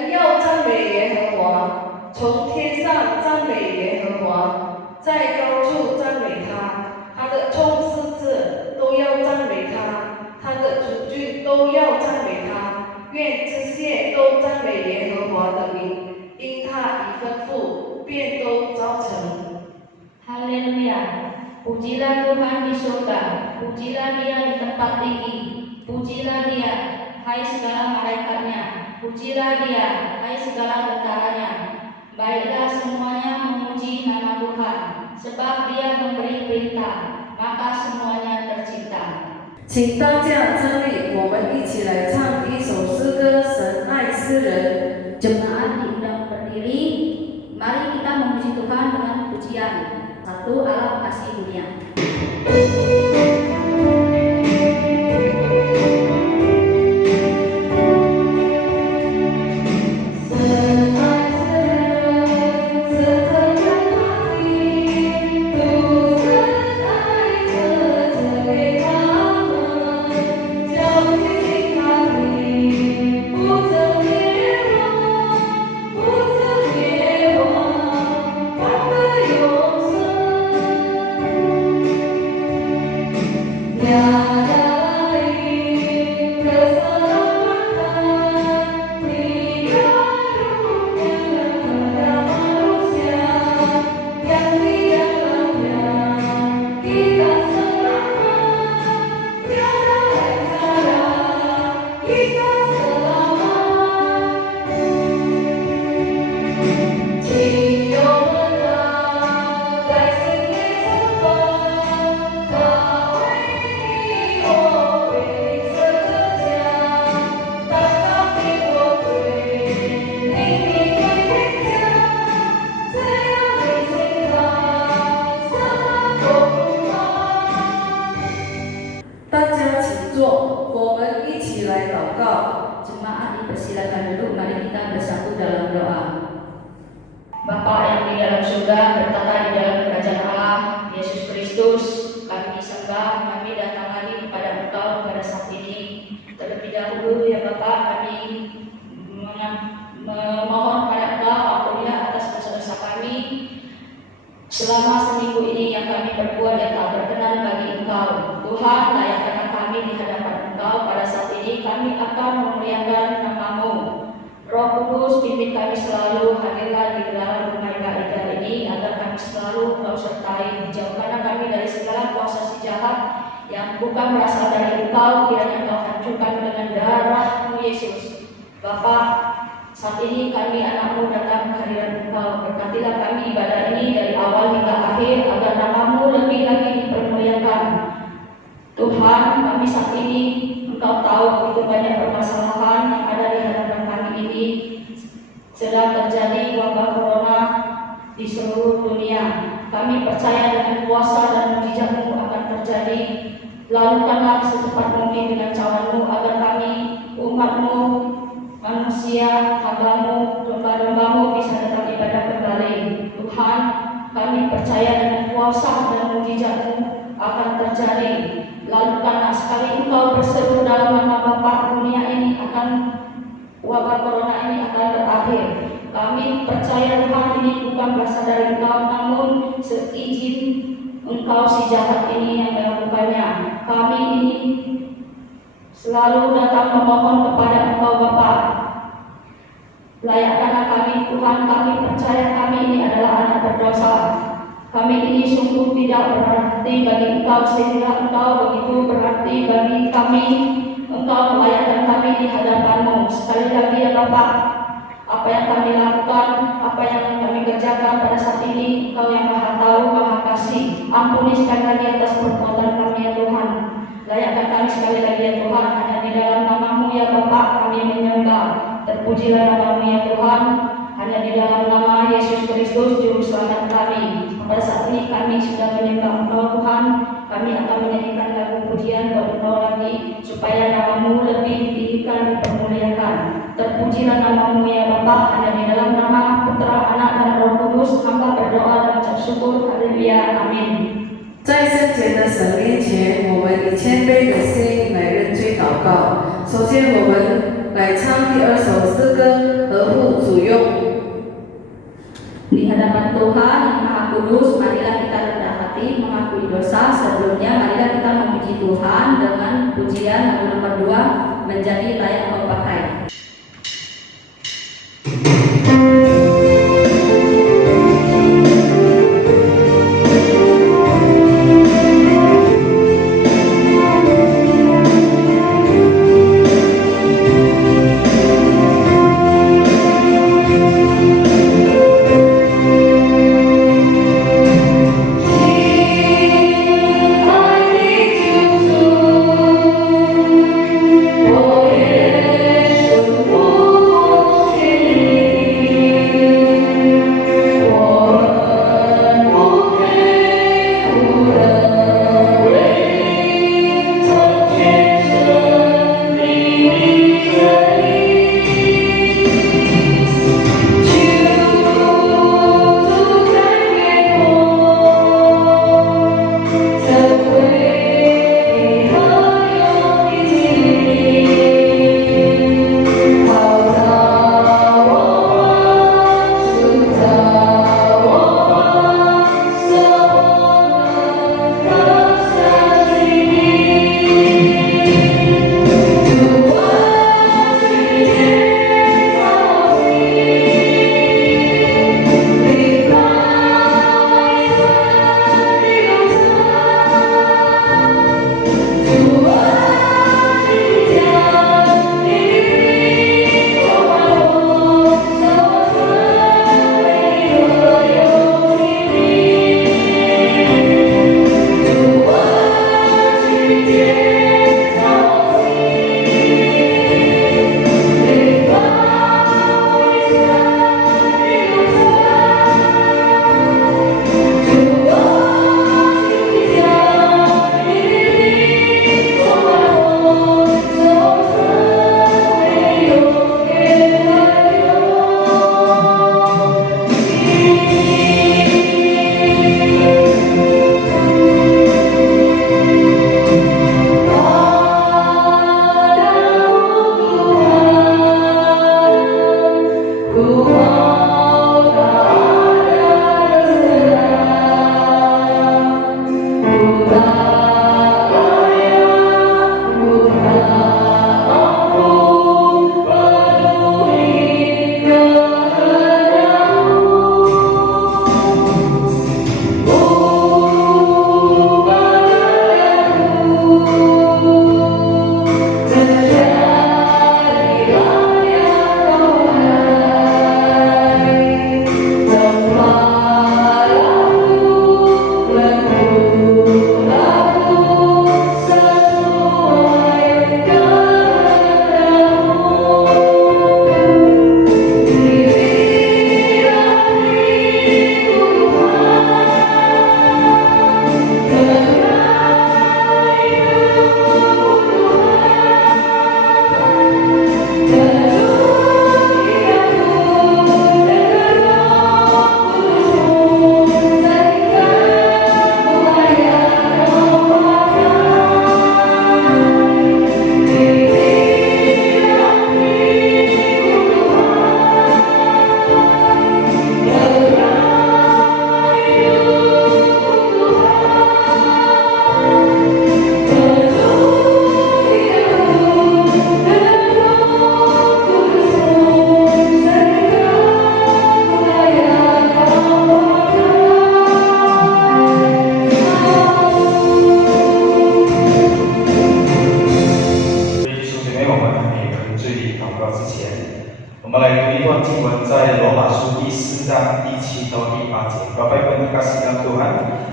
人要赞美耶和华，从天上赞美耶和华，在高处赞美他，他的众使者都要赞美他，他的主君都要赞美他。愿这些都赞美耶和华的名，因他已吩咐，便都造成。 Haleluya. Pujilah Tuhan di surga, pujilah Dia di tempat tinggi, pujilah Dia, hai segala malaikatnya, pujilah Dia, hai segala tentaranya. Baiklah semuanya memuji nama Tuhan, sebab Dia memberi perintah, maka semuanya tercipta. 请大家站立，我们一起来唱一首诗歌《神爱世人》。 Jemaat diundang berdiri, mari kita memuji Tuhan dengan pujian. Satu, Allah kasih dunia. Jemaat dipersilakan duduk, mari kita bersatu dalam doa. Bapa yang di dalam surga, bertata di dalam kerajaan Allah, Yesus Kristus, kami disembah, kami datang lagi kepada Engkau pada saat ini. Terlebih dahulu ya Bapa, kami memohon pada Engkau ampunilah atas dosa-dosa kami selama seminggu ini yang kami berbuat yang tak berkenan bagi Engkau. Tuhan, layakkanlah kami di hadapan Engkau pada saat ini. Kami akan memuliakan nama-Mu. Roh Kudus, pimpin kami selalu, hadirlah di dalam rumah ibadah ini agar kami selalu Engkau sertai. Jauhkanlah kami dari segala kuasa si jahat yang bukan berasal dari Engkau, kiranya Engkau hancurkan dengan darah-Mu Yesus. Bapa, saat ini kami anak-Mu datang ke hadirat Engkau. Berkatilah kami ibadah ini dari awal hingga akhir agar nama-Mu lebih lagi dipermuliakan. Tuhan, kami saat ini Engkau tahu begitu banyak permasalahan yang ada di hadapan kami ini. Sedang terjadi wabah corona di seluruh dunia. Kami percaya dengan kuasa dan mukjizat-Mu akan terjadi. Lalukanlah secepat mungkin dengan cawan-Mu agar kami, umat-Mu, manusia, hamba-Mu, domba-domba-Mu bisa datang ibadah kembali. Tuhan, kami percaya dengan kuasa dan mukjizat-Mu akan terjadi. Lalukanlah sekali Engkau berseru dalam nama Bapa, dunia ini akan, wabah corona ini akan berakhir. Kami percaya Tuhan ini bukan berasal dari Engkau, namun seizin Engkau si jahat ini yang melakukannya. Kami ini selalu datang memohon kepada Engkau Bapa. Layakkanlah kami Tuhan, kami percaya kami ini adalah anak berdosa. Kami ini sungguh tidak berarti bagi Engkau, sehingga Engkau begitu berarti bagi kami. Engkau melayakkan kami di hadapan-Mu. Sekali lagi ya Bapa, apa yang kami lakukan, apa yang kami kerjakan pada saat ini, Engkau yang Maha Tahu, Maha Kasih. Ampuni sekali lagi atas perbuatan kami ya Tuhan. Layakkan kami sekali lagi ya Tuhan, hanya di dalam nama-Mu ya Bapa kami menyembah. Terpujilah nama-Mu ya Tuhan, hanya di dalam nama Yesus Kristus Juru Selamat kami. Pada saat ini kami sudah menyembah Engkau Tuhan, kami akan menyanyikan lagu pujian buat Engkau lagi, supaya nama-Mu lebih ditinggikan, dipermuliakan. Terpujilah nama-Mu ya Bapa, hanya di dalam nama Putra, Anak, dan Roh Kudus, hamba berdoa dan ucap syukur. Haleluya, amin. 在圣洁的神面前，我们以谦卑的心来认罪祷告。首先，我们来唱第二首诗歌，合乎主用。 Di hadapan Tuhan yang Maha Kudus, marilah kita rendah hati mengakui dosa. Sebelumnya, marilah kita memuji Tuhan dengan pujian lagu nomor 2, menjadi layak kau pakai.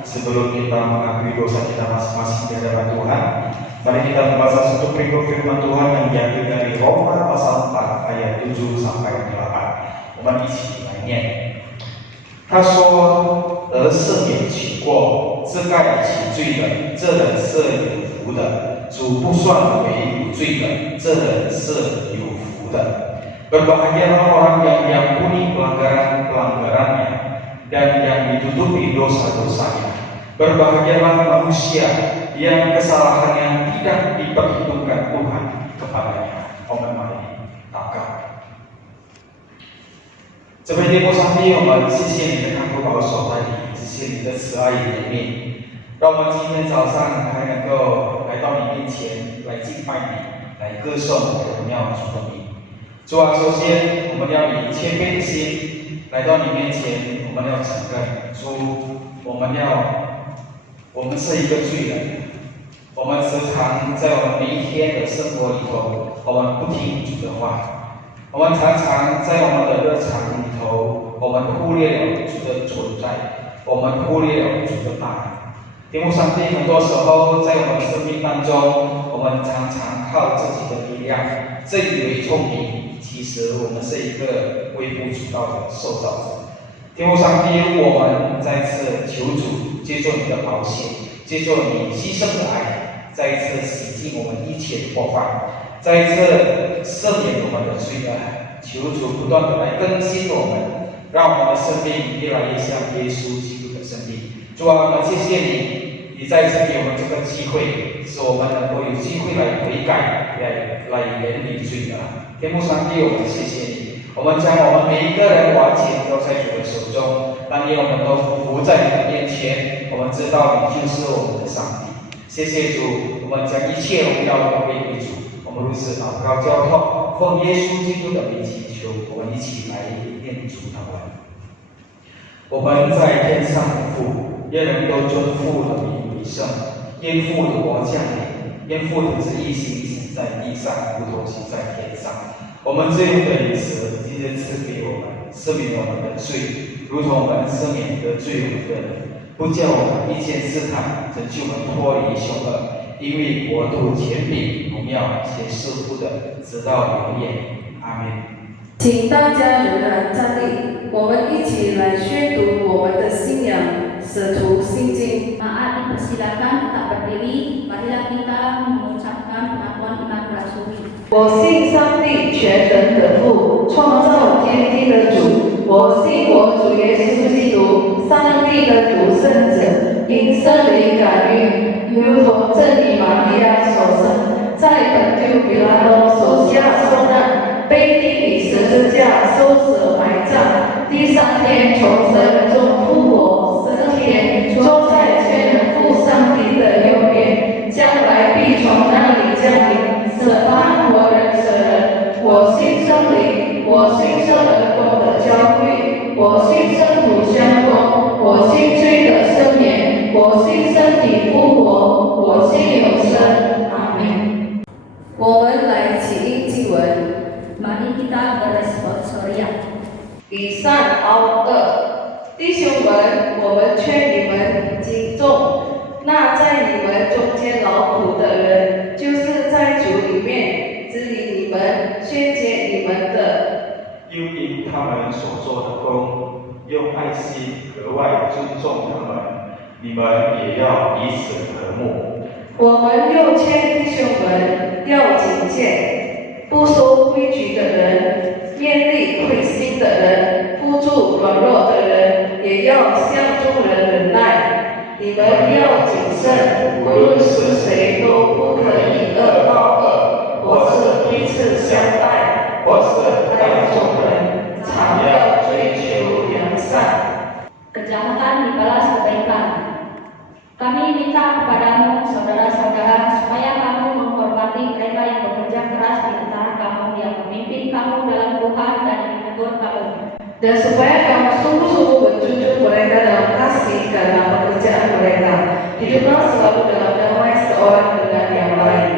Sebelum kita mengakui dosa kita masing-masing di hadapan Tuhan, mari kita membaca satu perikop firman Tuhan yang diambil dari Roma pasal 4 ayat 7 sampai 8. 我们一起来念。他说：“得赦免其过、遮盖其罪的，这人是有福的；主不算为有罪的，这人是有福的。Berbahagialah orang yang diampuni pelanggaran-pelanggarannya dan yang ditutupi dosa-dosanya. Berbahagialah manusia yang kesalahannya tidak diperhitungkan Tuhan kepadanya." Amin. 这位天父上帝，我们谢谢你的看顾保守带领，谢谢你的慈爱怜悯，让我们今天早上还能够来到你面前来敬拜你，来歌颂荣耀主的名。主啊，首先我们要以谦卑的心来到你面前，我们要承认主，我们是一个罪人，我们时常在我们每一天的生活里头，我们不听主的话，我们常常在我们的日常里头，我们忽略了主的存在，我们忽略了主的大能。天父上帝，很多时候在我们的生命当中，我们常常靠自己的力量，自以为聪明，其实我们是一个微不足道的受造者。天父上帝，我们再次求主借助你的宝血，借助你牺牲的爱，再一次洗净我们一切的过犯，再一次赦免我们的罪恶。求主不断的来更新我们，让我们的生命越来越像耶稣基督的生命。主啊，我们谢谢你，你再次给我们这个机会，使我们能够有机会来悔改，来远离罪恶。天父上帝，我们谢谢你，我们将我们每一个人完全都在主的手中，当年我们都伏在你的面前，我们知道你就是我们的上帝。谢谢主，我们将一切荣耀都归给主。我们如此祷告交托，奉耶稣基督的名祈求，我们一起来念主祷文。我们在天上的父，愿人都尊父的名为圣，愿父的国降临，愿父的旨意行在地上，如同行在天上。我们这用的饮食，今日赐给我们，赦免我们的罪，如同我们赦免得罪我们的人，不叫我们遇见试探，拯救我们脱离凶恶。因为国度、权柄、荣耀，皆是父的，直到永远。阿门。请大家仍然站立，我们一起来宣读我们的信仰《使徒信经》。Maaf dipersilakan tetap berdiri, marilah kita mengucapkan pengakuan iman rasuli. 我信上帝全能的父，创造天地的主。我信我主耶稣基督，上帝的独生子，因圣灵感孕，如同真理玛利亚所生，在本丢比拉多手下受难，被钉于十字架，受死埋葬，第三天从死人中复活，升天，坐在全能父上帝的右边，将来必从那里降临，审判活人死人。我信圣灵，我信圣人工的教会，我信圣徒相通，我信罪的赦免，我信身体复活，我信永生。阿门。我们来起应经文。Mari kita beresponsorian. 以善凹恶，弟兄们，我们劝你们敬重那在你们中间劳苦的人，就是在主里面指引你们、劝解你们的。又因他们所做的工，用爱心格外尊重他们，你们也要彼此和睦。我们又劝弟兄们要警戒，不守规矩的人，面立亏心的人，扶助软弱的人，也要向众人忍耐。你们要谨慎，无论是谁都不可以恶报恶，或是彼此相待，或是待众人，常要追求良善。 Kejahatan dibalas kebaikan. Kami minta kepadamu, saudara-saudara, supaya kamu menghormati mereka yang bekerja keras di antara kamu, yang memimpin kamu dalam Tuhan dan menegur kamu. Dan supaya kamu sungguh-sungguh menjunjung mereka dalam kasih karena pekerjaan mereka, hiduplah selalu dalam damai seorang dengan yang lain.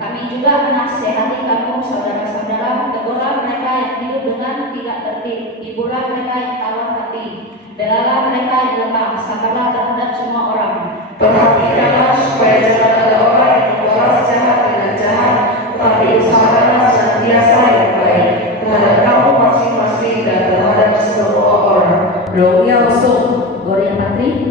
Kami juga menasihati kamu, saudara-saudara, tegurlah mereka yang hidup dengan tidak tertib, hiburlah mereka yang tawar hati, belalah mereka yang lemah, sabarlah terhadap semua orang. Perhatikanlah supaya jangan ada orang yang membalas jahat dengan jahat, tetapi usahakanlah senantiasa yang baik terhadap kamu masing-masing dan terhadap semua orang. 荣耀颂 Gloria Patri.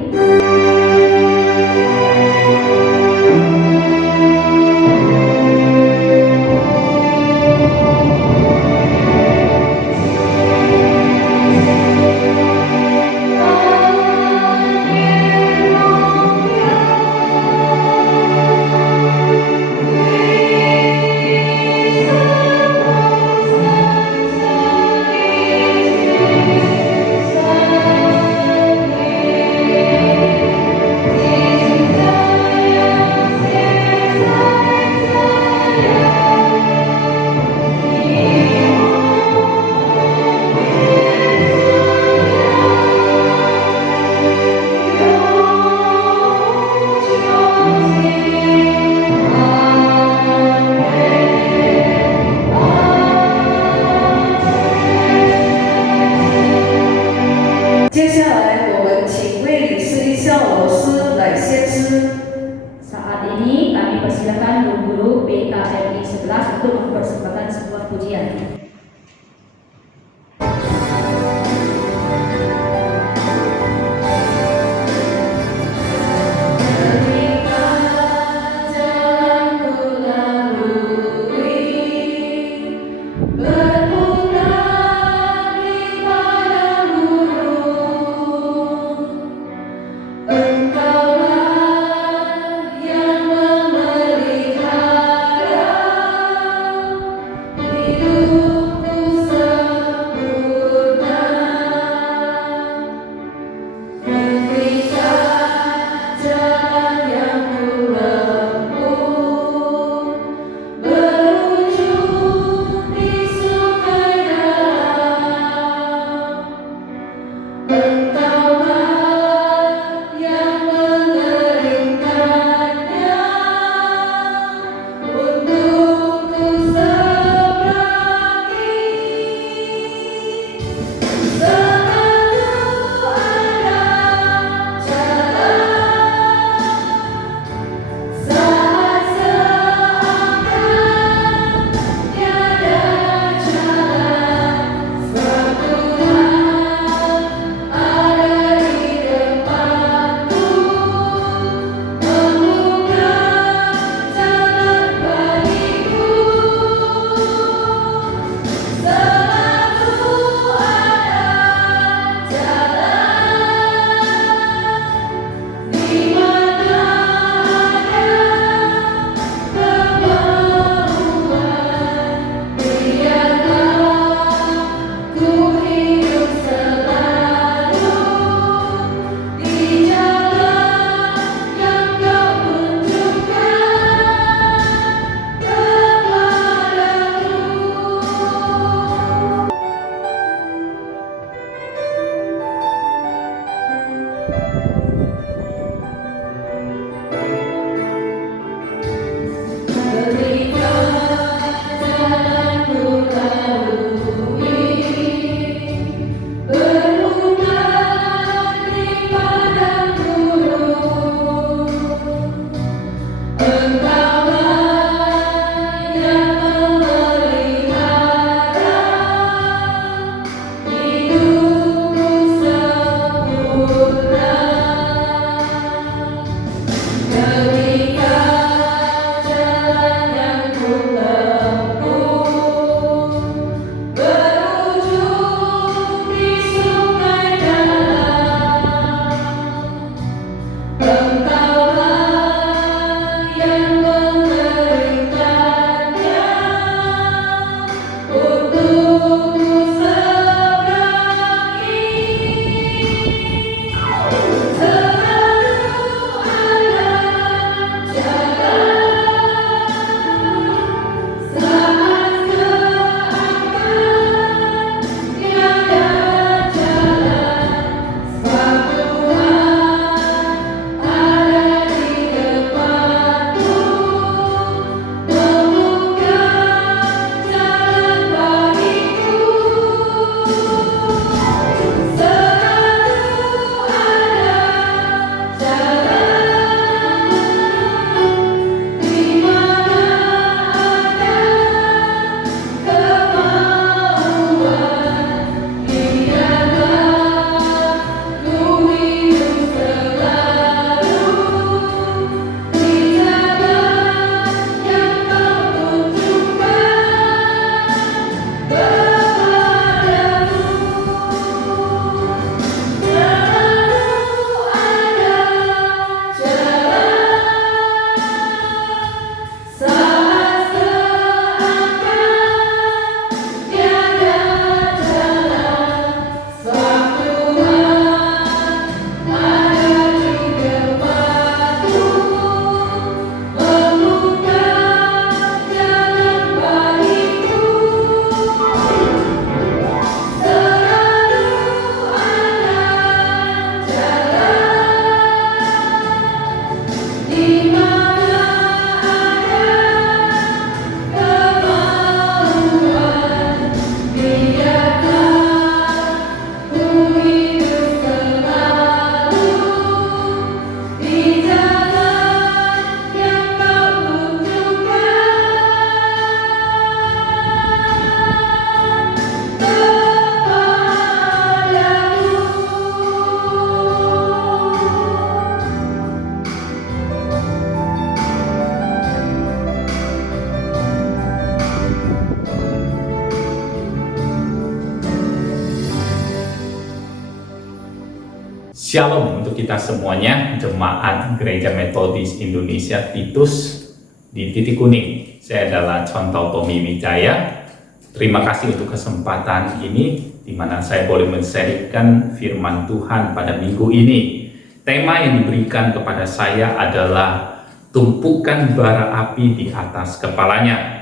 Shalom untuk kita semuanya, Jemaat Gereja Metodis Indonesia Titus di Titik Kuning. Saya adalah Contoh Tommy Wijaya. Terima kasih untuk kesempatan ini di mana saya boleh men-sharingkan firman Tuhan pada minggu ini. Tema yang diberikan kepada saya adalah tumpukan bara api di atas kepalanya.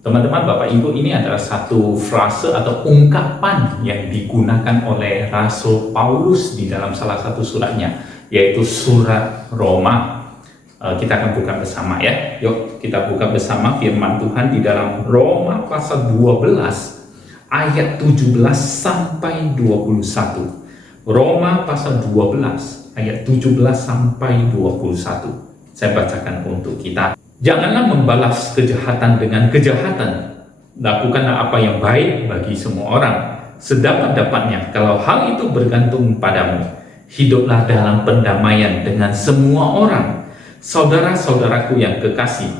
Teman-teman, Bapak Ibu, ini adalah satu frase atau ungkapan yang digunakan oleh Rasul Paulus di dalam salah satu suratnya, yaitu surat Roma. Kita akan buka bersama ya. Yuk kita buka bersama firman Tuhan di dalam Roma pasal 12 ayat 17 sampai 21. Roma pasal 12 ayat 17 sampai 21. Saya bacakan untuk kita. Janganlah membalas kejahatan dengan kejahatan. Lakukanlah apa yang baik bagi semua orang, sedapat-dapatnya. Kalau hal itu bergantung padamu, hiduplah dalam pendamaian dengan semua orang. Saudara-saudaraku yang kekasih,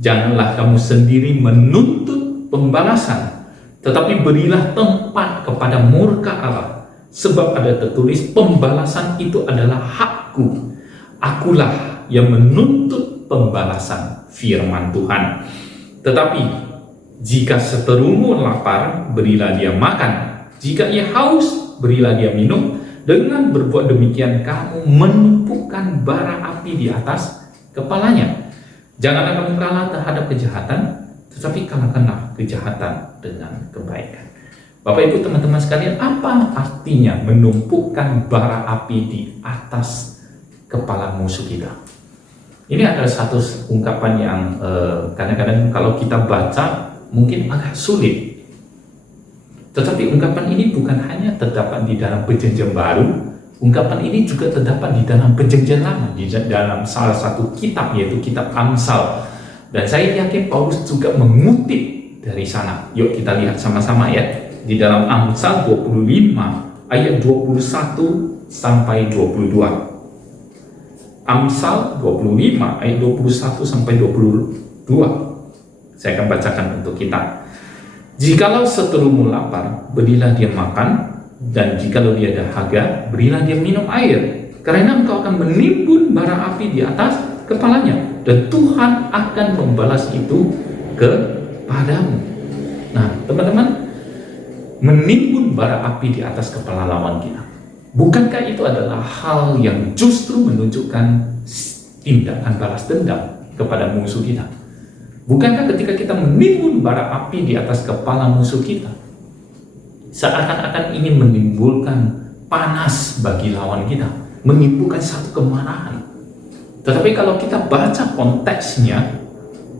janganlah kamu sendiri menuntut pembalasan, tetapi berilah tempat kepada murka Allah. Sebab ada tertulis, pembalasan itu adalah hakku. Akulah yang menuntut pembalasan, firman Tuhan. Tetapi jika seterumu lapar, berilah dia makan. Jika ia haus, berilah dia minum. Dengan berbuat demikian, kamu menumpukan bara api di atas kepalanya. Janganlah kamu kalah terhadap kejahatan, tetapi kalahkanlah kejahatan dengan kebaikan. Bapak Ibu, teman-teman sekalian, apa artinya menumpukan bara api di atas kepala musuh kita? Ini adalah satu ungkapan yang kadang-kadang kalau kita baca mungkin agak sulit. Tetapi ungkapan ini bukan hanya terdapat di dalam perjanjian baru, ungkapan ini juga terdapat di dalam perjanjian lama, di dalam salah satu kitab, yaitu kitab Amsal. Dan saya yakin Paulus juga mengutip dari sana. Yuk kita lihat sama-sama ya. Di dalam Amsal 25 ayat 21 sampai 22. Amsal 25 ayat 21 sampai 22. Saya akan bacakan untuk kita. Jikalau seterumu lapar, berilah dia makan, dan jikalau dia dahaga, berilah dia minum air. Karena engkau akan menimbun bara api di atas kepalanya, dan Tuhan akan membalas itu kepadamu. Nah, teman-teman, menimbun bara api di atas kepala lawan kita, bukankah itu adalah hal yang justru menunjukkan tindakan balas dendam kepada musuh kita? Bukankah ketika kita menimbun bara api di atas kepala musuh kita, seakan-akan ingin menimbulkan panas bagi lawan kita, menimbulkan satu kemarahan? Tetapi kalau kita baca konteksnya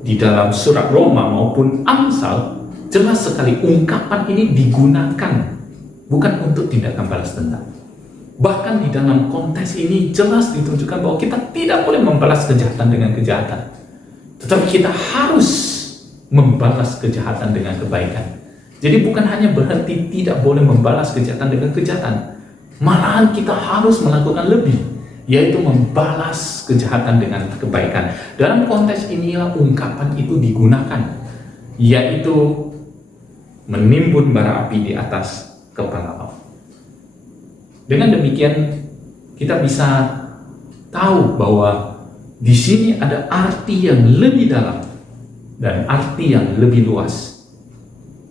di dalam surat Roma maupun Amsal, jelas sekali ungkapan ini digunakan bukan untuk tindakan balas dendam. Bahkan di dalam konteks ini jelas ditunjukkan bahwa kita tidak boleh membalas kejahatan dengan kejahatan, tetapi kita harus membalas kejahatan dengan kebaikan. Jadi bukan hanya berhenti tidak boleh membalas kejahatan dengan kejahatan, malahan kita harus melakukan lebih, yaitu membalas kejahatan dengan kebaikan. Dalam konteks inilah ungkapan itu digunakan, yaitu menimbun bara api di atas kepala Allah. Dengan demikian kita bisa tahu bahwa di sini ada arti yang lebih dalam dan arti yang lebih luas,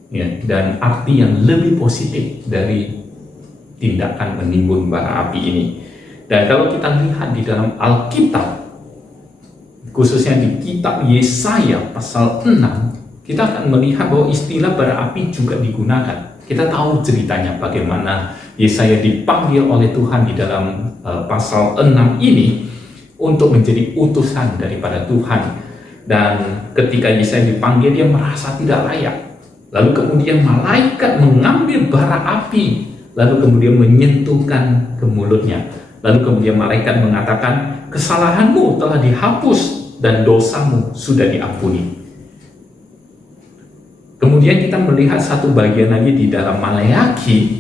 ya, dan arti yang lebih positif dari tindakan menimbun bara api ini. Dan kalau kita lihat di dalam Alkitab, khususnya di kitab Yesaya pasal 6, kita akan melihat bahwa istilah bara api juga digunakan. Kita tahu ceritanya bagaimana Yesaya dipanggil oleh Tuhan di dalam pasal 6 ini untuk menjadi utusan daripada Tuhan. Dan ketika Yesaya dipanggil, dia merasa tidak layak. Lalu kemudian malaikat mengambil bara api, lalu kemudian menyentuhkan ke mulutnya. Lalu kemudian malaikat mengatakan, kesalahanmu telah dihapus dan dosamu sudah diampuni. Kemudian kita melihat satu bagian lagi di dalam Maleakhi.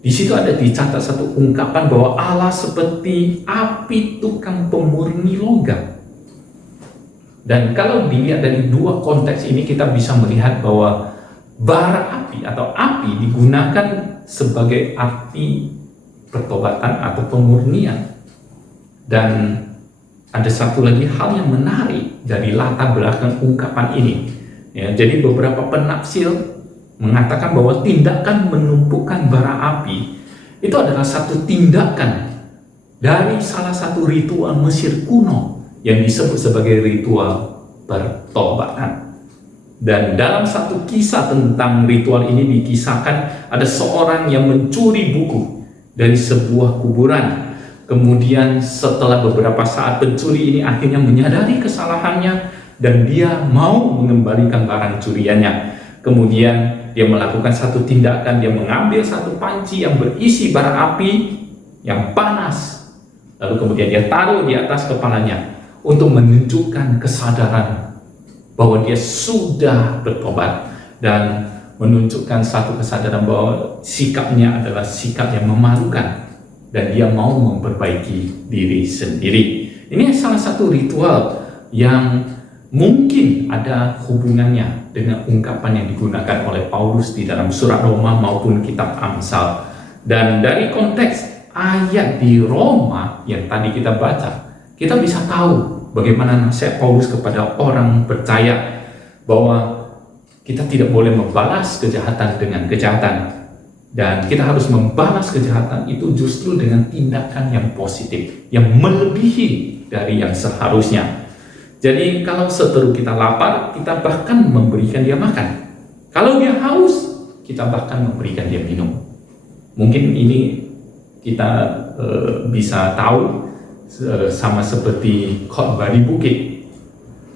Di situ ada dicatat satu ungkapan bahwa Allah seperti api tukang pemurni logam. Dan kalau dilihat dari dua konteks ini, kita bisa melihat bahwa bara api atau api digunakan sebagai arti pertobatan atau pemurnian. Dan ada satu lagi hal yang menarik dari latar belakang ungkapan ini. Ya, jadi beberapa penafsir mengatakan bahwa tindakan menumpukan bara api itu adalah satu tindakan dari salah satu ritual Mesir kuno yang disebut sebagai ritual pertobatan. Dan dalam satu kisah tentang ritual ini dikisahkan ada seorang yang mencuri buku dari sebuah kuburan. Kemudian setelah beberapa saat pencuri ini akhirnya menyadari kesalahannya dan dia mau mengembalikan barang curiannya. Kemudian dia melakukan satu tindakan, dia mengambil satu panci yang berisi bara api yang panas. Lalu kemudian dia taruh di atas kepalanya untuk menunjukkan kesadaran bahwa dia sudah bertobat dan menunjukkan satu kesadaran bahwa sikapnya adalah sikap yang memalukan dan dia mau memperbaiki diri sendiri. Ini salah satu ritual yang mungkin ada hubungannya dengan ungkapan yang digunakan oleh Paulus di dalam surat Roma maupun kitab Amsal. Dan dari konteks ayat di Roma yang tadi kita baca, kita bisa tahu bagaimana nasihat Paulus kepada orang percaya bahwa kita tidak boleh membalas kejahatan dengan kejahatan, dan kita harus membalas kejahatan itu justru dengan tindakan yang positif, yang melebihi dari yang seharusnya. Jadi kalau seteru kita lapar, kita bahkan memberikan dia makan. Kalau dia haus, kita bahkan memberikan dia minum. Mungkin ini kita bisa tahu sama seperti khotbah di bukit,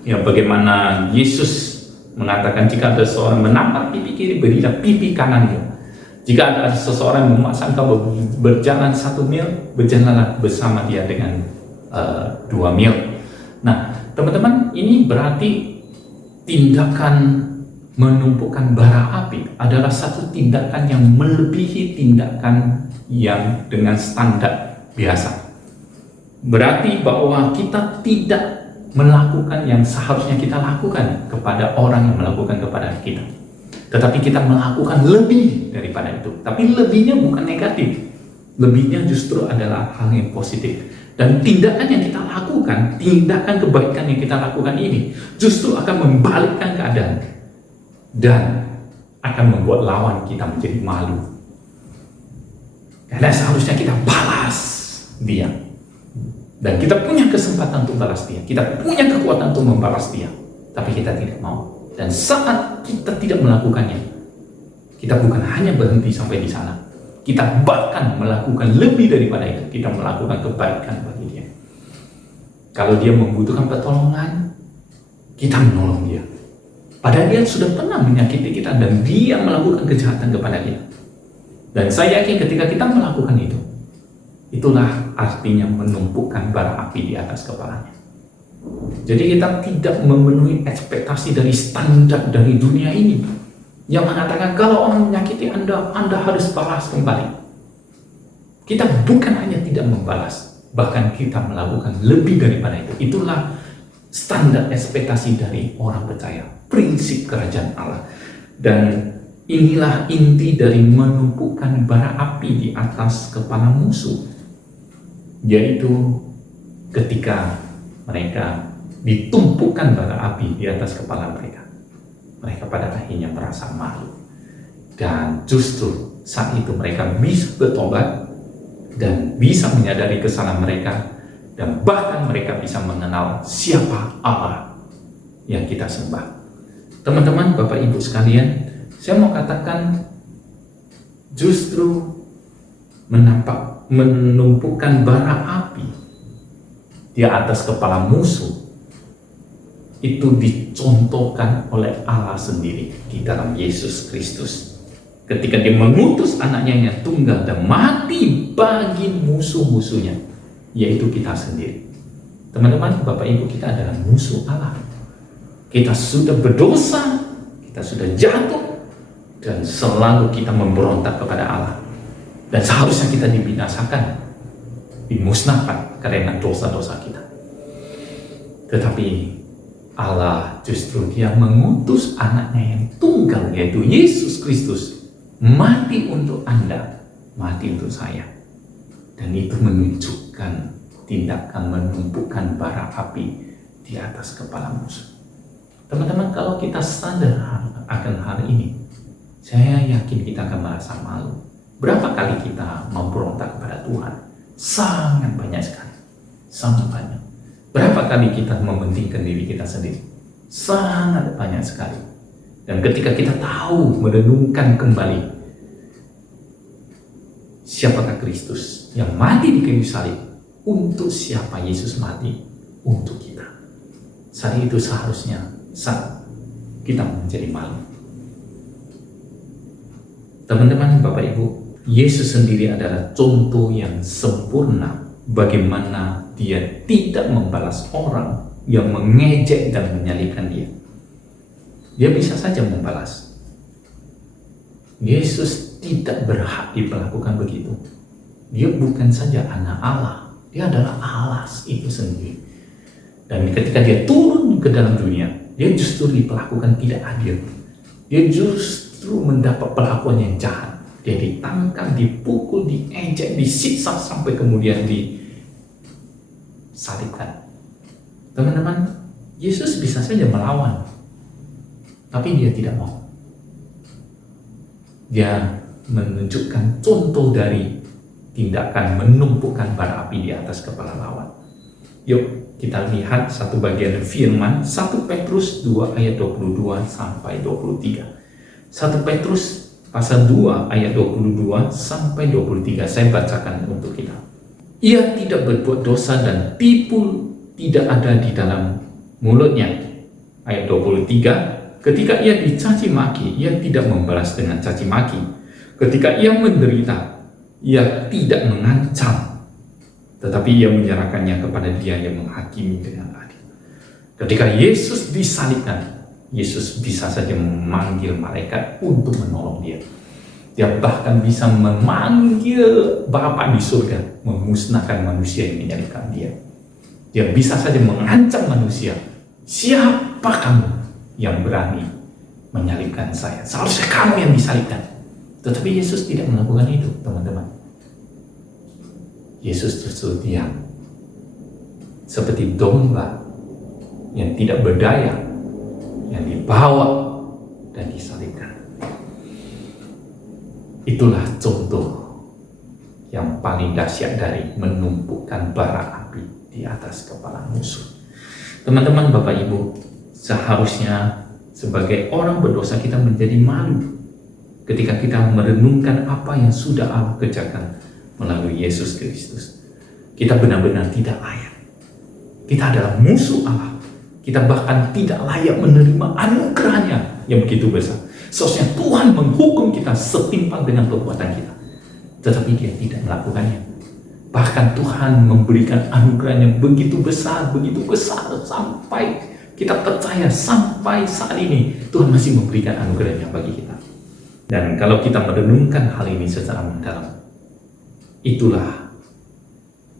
ya, bagaimana Yesus mengatakan jika ada seorang menampar pipi kiri, berilah pipi kanannya. Jika ada seseorang memaksa engkau berjalan 1 mil, berjalanlah bersama dia dengan 2 mil. Nah, teman-teman, ini berarti tindakan menumpukan bara api adalah satu tindakan yang melebihi tindakan yang dengan standar biasa. Berarti bahwa kita tidak melakukan yang seharusnya kita lakukan kepada orang yang melakukan kepada kita, tetapi kita melakukan lebih daripada itu. Tapi lebihnya bukan negatif, lebihnya justru adalah hal yang positif. Dan tindakan yang kita lakukan, tindakan kebaikan yang kita lakukan ini justru akan membalikkan keadaan dan akan membuat lawan kita menjadi malu. Karena seharusnya kita balas dia. Dan kita punya kesempatan untuk balas dia, kita punya kekuatan untuk membalas dia, tapi kita tidak mau. Dan saat kita tidak melakukannya, kita bukan hanya berhenti sampai di sana, kita bahkan melakukan lebih daripada itu. Kita melakukan kebaikan bagi dia. Kalau dia membutuhkan pertolongan, kita menolong dia. Padahal dia sudah pernah menyakiti kita dan dia melakukan kejahatan kepada kita. Dan saya yakin ketika kita melakukan itu, itulah artinya menumpukan bara api di atas kepalanya. Jadi kita tidak memenuhi ekspektasi dari standar dari dunia ini yang mengatakan kalau orang menyakiti Anda harus balas kembali. Kita bukan hanya tidak membalas, bahkan kita melakukan lebih daripada itu. Itulah standar ekspektasi dari orang percaya, prinsip kerajaan Allah. Dan inilah inti dari menumpukan bara api di atas kepala musuh, yaitu ketika mereka ditumpukan bara api di atas kepala mereka, mereka pada akhirnya merasa malu. Dan justru saat itu mereka bisa bertobat dan bisa menyadari kesalahan mereka, dan bahkan mereka bisa mengenal siapa Allah yang kita sembah. Teman-teman, Bapak Ibu sekalian, saya mau katakan justru menumpukan bara api di atas kepala musuh itu dicontohkan oleh Allah sendiri di dalam Yesus Kristus. Ketika dia mengutus anaknya yang tunggal dan mati bagi musuh-musuhnya, yaitu kita sendiri. Teman-teman, Bapak Ibu, kita adalah musuh Allah. Kita sudah berdosa, kita sudah jatuh, dan selalu kita memberontak kepada Allah. Dan seharusnya kita dibinasakan, dimusnahkan karena dosa-dosa kita. Tetapi Allah justru dia mengutus anaknya yang tunggal, yaitu Yesus Kristus, mati untuk Anda, mati untuk saya. Dan itu menunjukkan tindakan menumpukan bara api di atas kepala musuh. Teman-teman, kalau kita sadar akan hal ini, saya yakin kita akan merasa malu. Berapa kali kita memberontak kepada Tuhan? Sangat banyak sekali. Sangat banyak. Berapa kali kita mementingkan diri kita sendiri? Sangat banyak sekali. Dan ketika kita tahu merenungkan kembali siapakah Kristus yang mati di kayu salib, untuk siapa Yesus mati? Untuk kita. Saat itu seharusnya saat kita menjadi malu. Teman-teman, Bapak Ibu, Yesus sendiri adalah contoh yang sempurna bagaimana dia tidak membalas orang yang mengejek dan menyalibkan dia. Dia bisa saja membalas. Yesus tidak berhak diperlakukan begitu. Dia bukan saja anak Allah, dia adalah Allah itu sendiri. Dan ketika dia turun ke dalam dunia, dia justru diperlakukan tidak adil. Dia justru mendapat perlakuan yang jahat. Dia ditangkap, dipukul, diejek, disiksa sampai kemudian disalibkan. Teman-teman, Yesus bisa saja melawan, tapi dia tidak mau. Dia menunjukkan contoh dari tindakan menumpukan bara api di atas kepala lawan. Yuk kita lihat satu bagian firman 1 Petrus 2 ayat 22 sampai 23. 1 Petrus pasal 2 ayat 22 sampai 23, saya bacakan untuk kita. Ia tidak berbuat dosa dan tipu tidak ada di dalam mulutnya. Ayat 23, ketika ia dicaci maki, ia tidak membalas dengan caci maki. Ketika ia menderita, ia tidak mengancam, tetapi ia menyerahkannya kepada Dia yang menghakimi dengan adil. Ketika Yesus disalibkan, Yesus bisa saja memanggil malaikat untuk menolong dia. Dia bahkan bisa memanggil Bapa di surga, memusnahkan manusia yang menyalibkan dia. Dia bisa saja mengancam manusia, siapa kamu yang berani menyalibkan saya? Seharusnya kamu yang disalibkan. Tetapi Yesus tidak melakukan itu, teman-teman. Yesus justru diam, seperti domba yang tidak berdaya, yang dibawa dan disalibkan. Itulah contoh yang paling dahsyat dari menumpukan bara api di atas kepala musuh. Teman-teman, Bapak Ibu, seharusnya sebagai orang berdosa kita menjadi malu ketika kita merenungkan apa yang sudah Allah kerjakan melalui Yesus Kristus. Kita benar-benar tidak layak. Kita adalah musuh Allah. Kita bahkan tidak layak menerima anugerahnya yang begitu besar. Seharusnya Tuhan menghukum kita setimpal dengan perbuatan kita. Tetapi Dia tidak melakukannya. Bahkan Tuhan memberikan anugerahnya begitu besar sampai kita percaya sampai saat ini Tuhan masih memberikan anugerahnya bagi kita. Dan kalau kita merenungkan hal ini secara mendalam, itulah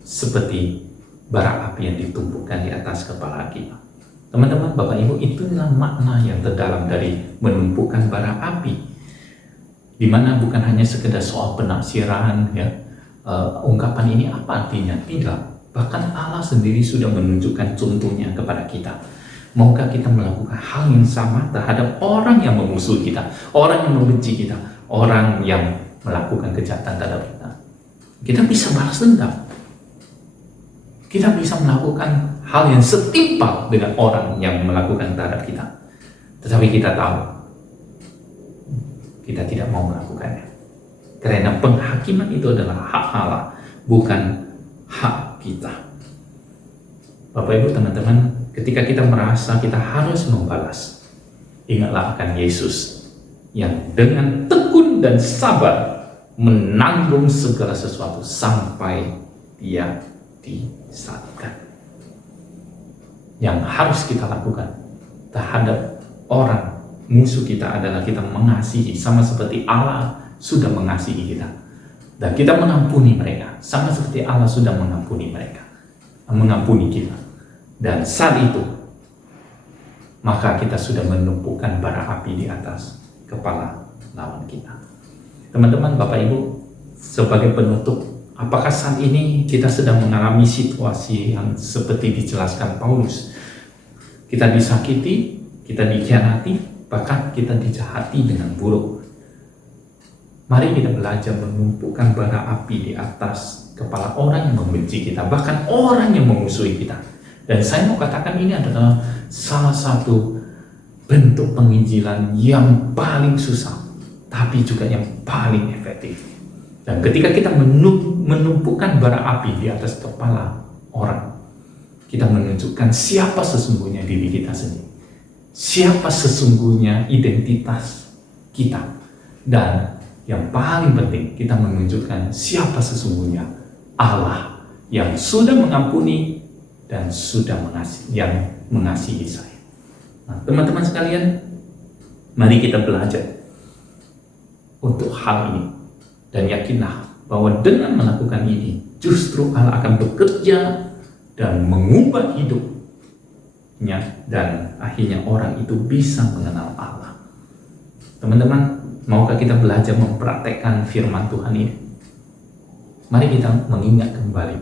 seperti bara api yang ditumpukan di atas kepala kita. Teman-teman, Bapak Ibu, itulah makna yang terdalam dari menumpukan bara api, di mana bukan hanya sekedar soal penafsiran, ya, ungkapan ini apa artinya? Tidak. Bahkan Allah sendiri sudah menunjukkan contohnya kepada kita. Maukah kita melakukan hal yang sama terhadap orang yang memusuhi kita, orang yang membenci kita, orang yang melakukan kejahatan terhadap kita? Kita bisa balas dendam. Kita bisa melakukan hal yang setimpal dengan orang yang melakukan terhadap kita. Tetapi kita tahu, kita tidak mau melakukannya. Karena penghakiman itu adalah hak Allah, bukan hak kita. Bapak Ibu, teman-teman, ketika kita merasa kita harus membalas, ingatlah akan Yesus yang dengan tekun dan sabar menanggung segala sesuatu sampai Dia disalibkan. Yang harus kita lakukan terhadap orang musuh kita adalah kita mengasihi, sama seperti Allah sudah mengasihi kita, dan kita mengampuni mereka sama seperti Allah sudah mengampuni mereka, mengampuni kita. Dan saat itu maka kita sudah menumpukan bara api di atas kepala lawan kita. Teman-teman, Bapak Ibu, sebagai penutup, Apakah saat ini kita sedang mengalami situasi yang seperti dijelaskan Paulus? Kita disakiti, kita dikhianati, bahkan kita dijahati dengan buruk. Mari kita belajar menumpukan bara api di atas kepala orang yang membenci kita, bahkan orang yang memusuhi kita. Dan saya mau katakan ini adalah salah satu bentuk penginjilan yang paling susah, tapi juga yang paling efektif. Dan ketika kita menumpukan bara api di atas kepala orang, kita menunjukkan siapa sesungguhnya diri kita sendiri, siapa sesungguhnya identitas kita, dan yang paling penting kita menunjukkan siapa sesungguhnya Allah yang sudah mengampuni dan sudah mengasihi saya. Nah, teman-teman sekalian, mari kita belajar untuk hal ini dan yakinlah bahwa dengan melakukan ini justru Allah akan bekerja dan mengubah hidupnya, dan akhirnya orang itu bisa mengenal Allah. Teman-teman, maukah kita belajar mempraktekkan firman Tuhan ini? Mari kita mengingat kembali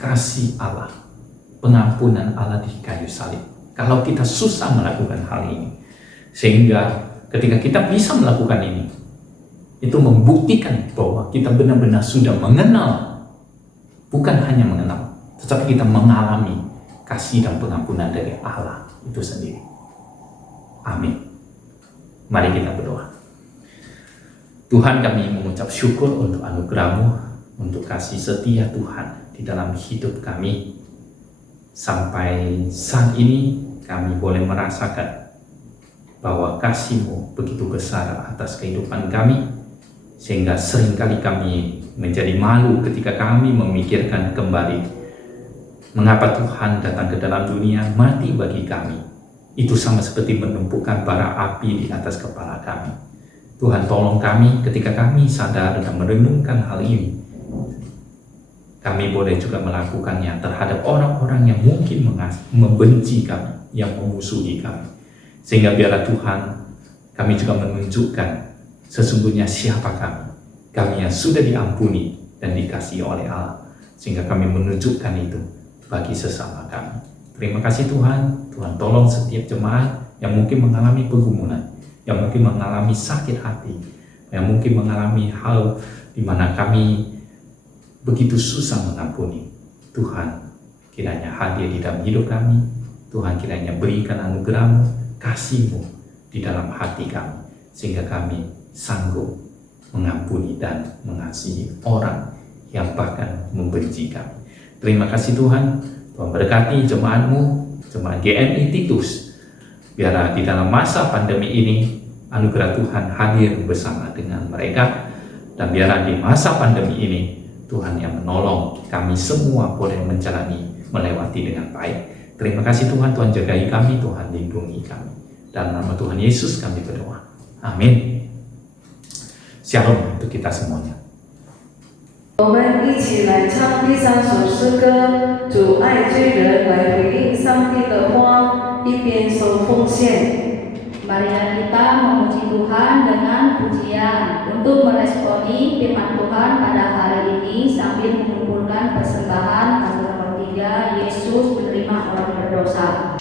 kasih Allah, pengampunan Allah di kayu salib. Kalau kita susah melakukan hal ini, sehingga ketika kita bisa melakukan ini, itu membuktikan bahwa kita benar-benar sudah mengenal, bukan hanya mengenal, tetapi kita mengalami kasih dan pengampunan dari Allah itu sendiri. Amin. Mari kita berdoa. Tuhan, kami mengucap syukur untuk anugerah-Mu, untuk kasih setia Tuhan di dalam hidup kami. Sampai saat ini kami boleh merasakan bahwa kasih-Mu begitu besar atas kehidupan kami, sehingga seringkali kami menjadi malu ketika kami memikirkan kembali mengapa Tuhan datang ke dalam dunia, mati bagi kami. Itu sama seperti menumpukan bara api di atas kepala kami. Tuhan, tolong kami ketika kami sadar dan merenungkan hal ini, kami boleh juga melakukannya terhadap orang-orang yang mungkin membenci kami, yang memusuhi kami. Sehingga biarlah Tuhan, kami juga menunjukkan sesungguhnya siapa kami yang sudah diampuni dan dikasihi oleh Allah, sehingga kami menunjukkan itu bagi sesama kami. Terima kasih Tuhan. Tuhan tolong setiap jemaat yang mungkin mengalami pergumulan, yang mungkin mengalami sakit hati, yang mungkin mengalami hal di mana kami begitu susah mengampuni. Tuhan, kiranya hadir di dalam hidup kami. Tuhan, kiranya berikan anugerah-Mu, kasih-Mu di dalam hati kami, sehingga kami sanggup mengampuni dan mengasihi orang yang bahkan membenci kami. Terima kasih Tuhan. Tuhan berkati jemaat-Mu, jemaat GMI Titus. Biarlah di dalam masa pandemi ini anugerah Tuhan hadir bersama dengan mereka, dan biarlah di masa pandemi ini Tuhan yang menolong kami semua boleh menjalani, melewati dengan baik. Terima kasih Tuhan, Tuhan jagai kami, Tuhan lindungi kami. Dalam nama Tuhan Yesus kami berdoa. Amin. Shalom untuk kita semuanya. 我们一起来唱第三首诗歌，主爱罪人来回应上帝的话，一边收奉献。 Marilah kita memuji Tuhan dengan pujian untuk meresponi firman Tuhan pada hari ini sambil mengumpulkan persembahan pasal nomor 3, Yesus menerima orang berdosa.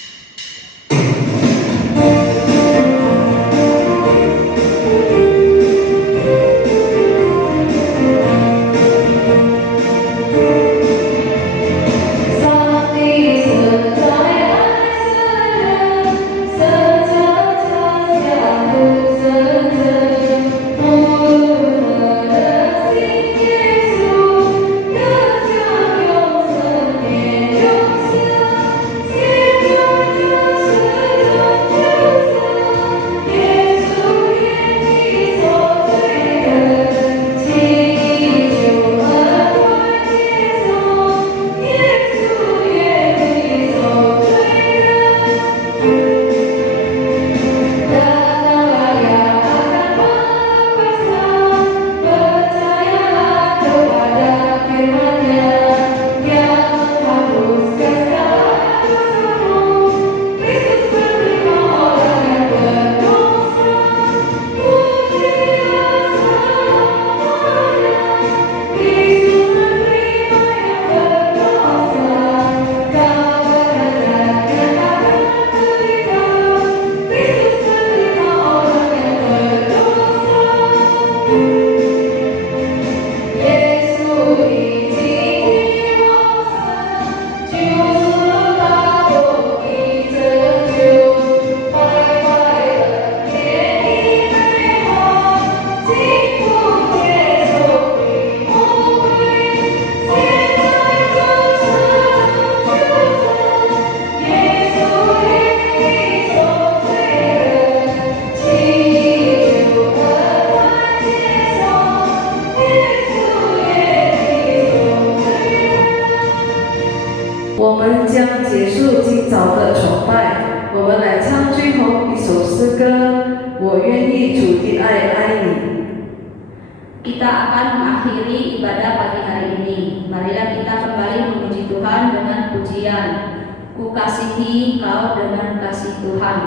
我们将结束今早的崇拜，我们来唱最后一首诗歌。我愿意主的爱爱你。 Kita akan mengakhiri ibadah pagi hari ini. Marilah kita kembali memuji Tuhan dengan pujian. Ku kasihi kau dengan kasih Tuhan.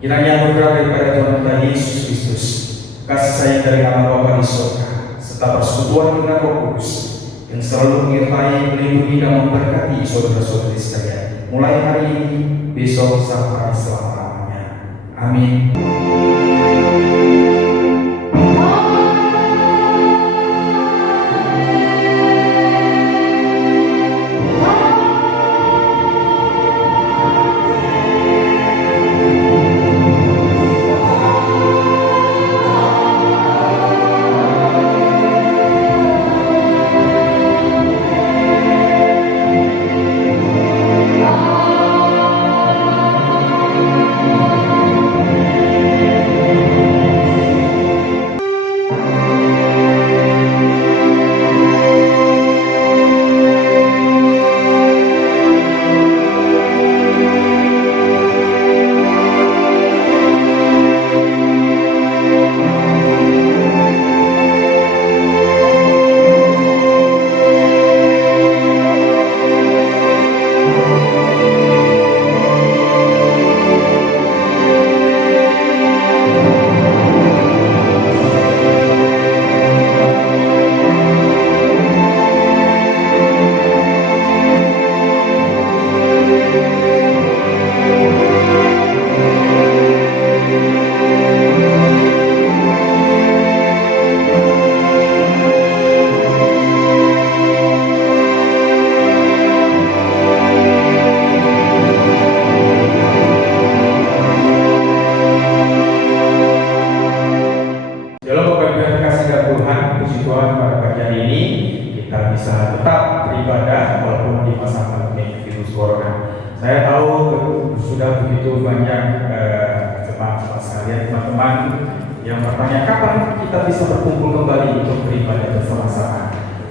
Kiranya anugerah daripada Tuhan kita Yesus Kristus, kasih sayang dari Allah Bapa di surga, serta persekutuan dengan Roh Kudus yang selalu menyertai, melindungi dan memberkati saudara-saudari sekalian, mulai hari ini, besok sampai selama-lamanya. Amin. yang bertanya kapan kita bisa berkumpul kembali untuk beribadah bersama-sama.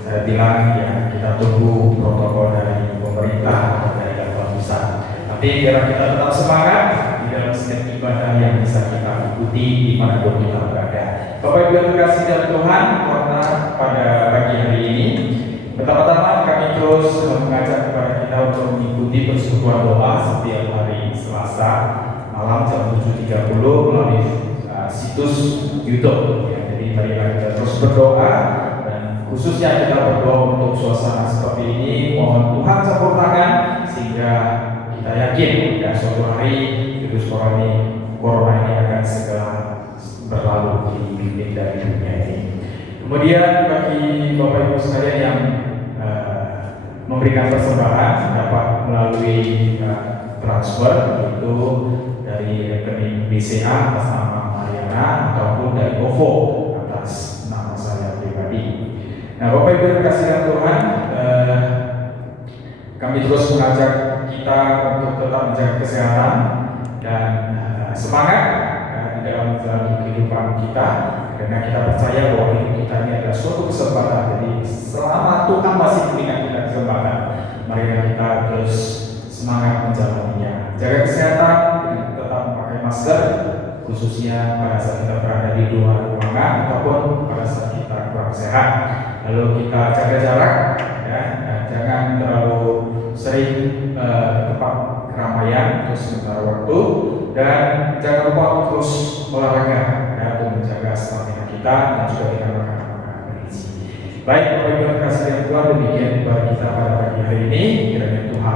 saya bilang ya kita tunggu protokol dari pemerintah atau dari level pusat. Tapi biar kita tetap semangat di dalam setiap ibadah yang bisa kita ikuti dimanapun kita berada. Bapak Ibu yang terkasih dalam Tuhan, karena pada pagi hari ini pertama-tama kami terus mengajak kepada kita untuk mengikuti persekutuan doa setiap hari Selasa malam jam 7.30 melalui situs YouTube. Ya, jadi marilah kita terus berdoa, dan khususnya kita berdoa untuk suasana seperti ini. Mohon Tuhan sempurnakan sehingga kita yakin ya suatu hari virus corona ini akan segera berlalu di dari dunia ini. Kemudian bagi Bapak Ibu sekalian yang memberikan persembahan dapat melalui transfer itu dari rekening BCA atas nama Mariana ataupun dari OVO atas nama saya pribadi. Nah, Bapak Ibu yang dikasihi dalam Tuhan, kami terus mengajak kita untuk tetap menjaga kesehatan dan semangat di dalam menjalani kehidupan kita, karena kita percaya bahwa hidup kita ini adalah suatu kesempatan. Jadi selama Tuhan masih memberikan kita kesempatan, mari kita terus semangat menjalaninya. Jaga kesehatan dengan tetap memakai masker, khususnya pada saat kita berada di luar ruangan ataupun pada saat kita kurang sehat. Lalu kita jaga jarak, ya, jangan terlalu sering ke tempat keramaian untuk sementara waktu, dan jangan lupa untuk terus olahraga ya, untuk menjaga stamina kita dan juga dengan makanan-makanan bergizi. Baik, Bapak Ibu yang terkasih dalam Tuhan, demikian ibadah kita pada pagi hari ini. Kiranya Tuhan